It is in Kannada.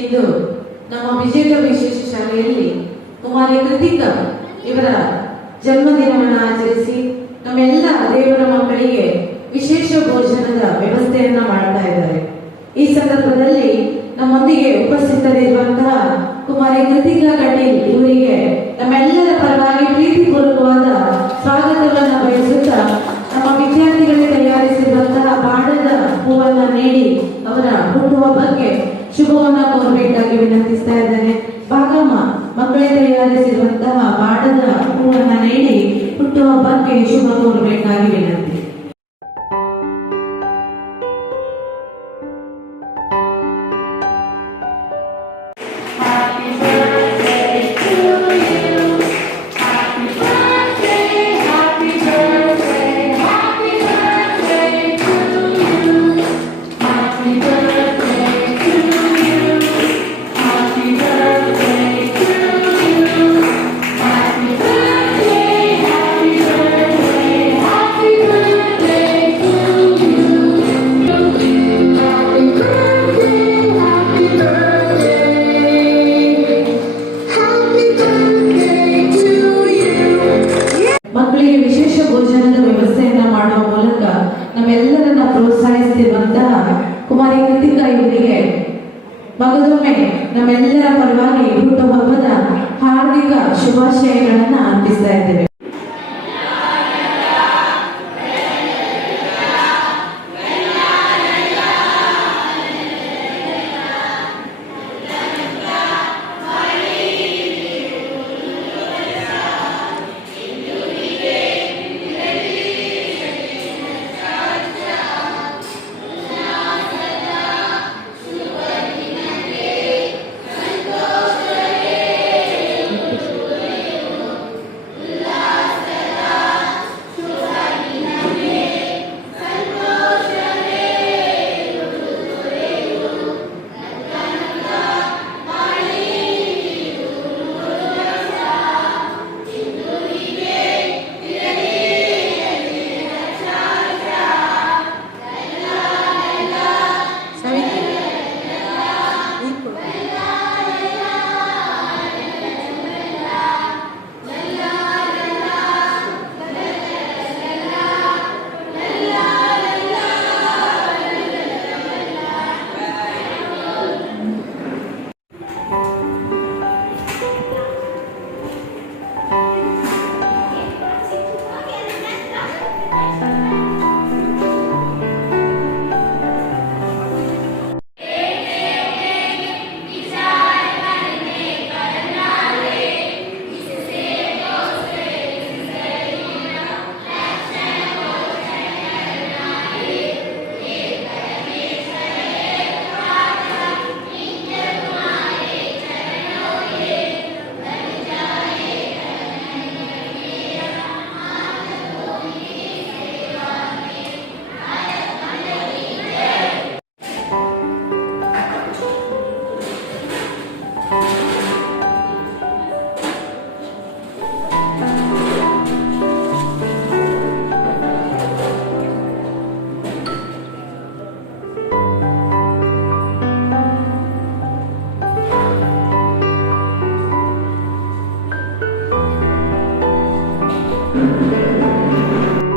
ಇಂದು ನಮ್ಮ ವಿಜೇತ ವಿಶೇಷ ಶಾಲೆಯಲ್ಲಿ ಕುಮಾರಿ ಕೃತಿಕಾ ಇವರ ಜನ್ಮದಿನವನ್ನು ಆಚರಿಸಿ ನಮ್ಮೆಲ್ಲ ದೇವರ ಮಕ್ಕಳಿಗೆ ವಿಶೇಷ ಭೋಜನದ ವ್ಯವಸ್ಥೆಯನ್ನ ಮಾಡ್ತಾ ಇದ್ದಾರೆ. ಈ ಸಂದರ್ಭದಲ್ಲಿ ನಮ್ಮೊಂದಿಗೆ ಉಪಸ್ಥಿತರಿರುವಂತಹ ಕುಮಾರಿ ಕೃತಿಕಾ ಕಟೀಲ್ ಇವರಿಗೆ ನಮ್ಮೆಲ್ಲರ ಪರವಾಗಿ ಪ್ರೀತಿಪೂರ್ವಕವಾದ ಸ್ವಾಗತವನ್ನು ಬಯಸುತ್ತಾ ನಮ್ಮ ವಿದ್ಯಾರ್ಥಿಗಳಿಗೆ ತಯಾರಿಸಿರುವಂತಹ ಬಾಡದ ಹೂವನ್ನ ನೀಡಿ ಅವರ ಹುಟ್ಟುಹಬ್ಬಕ್ಕೆ ಶುಭವನ್ನ ಕೋರಬೇಕಾಗಿ ವಿನಂತಿಸ್ತಾ ಇದ್ದೇನೆ. ಭಾಗಮ್ಮ ಮಕ್ಕಳೇ ತಯಾರಿಸಿರುವಂತಹ ಬಾಡದ ಹೂವನ್ನ ನೀಡಿ ಹುಟ್ಟುಹಬ್ಬಕ್ಕೆ ಶುಭ ಕೋರಬೇಕಾಗಿ ವಿನಂತಿ. ಮಕ್ಕಳಿಗೆ ವಿಶೇಷ ಭೋಜನದ ವ್ಯವಸ್ಥೆಯನ್ನ ಮಾಡುವ ಮೂಲಕ ನಮ್ಮೆಲ್ಲರನ್ನ ಪ್ರೋತ್ಸಾಹಿಸುತ್ತಿರುವಂತಹ ಕುಮಾರಿ ಕೃತಿಕಾ ಇವರಿಗೆ ಮಗದೊಮ್ಮೆ ನಮ್ಮೆಲ್ಲರ ಪರವಾಗಿ ಹುಟ್ಟುಹಬ್ಬದ ಹಾರ್ದಿಕ ಶುಭಾಶಯಗಳನ್ನ ಅರ್ಪಿಸ್ತಾ ಇದ್ದೇವೆ.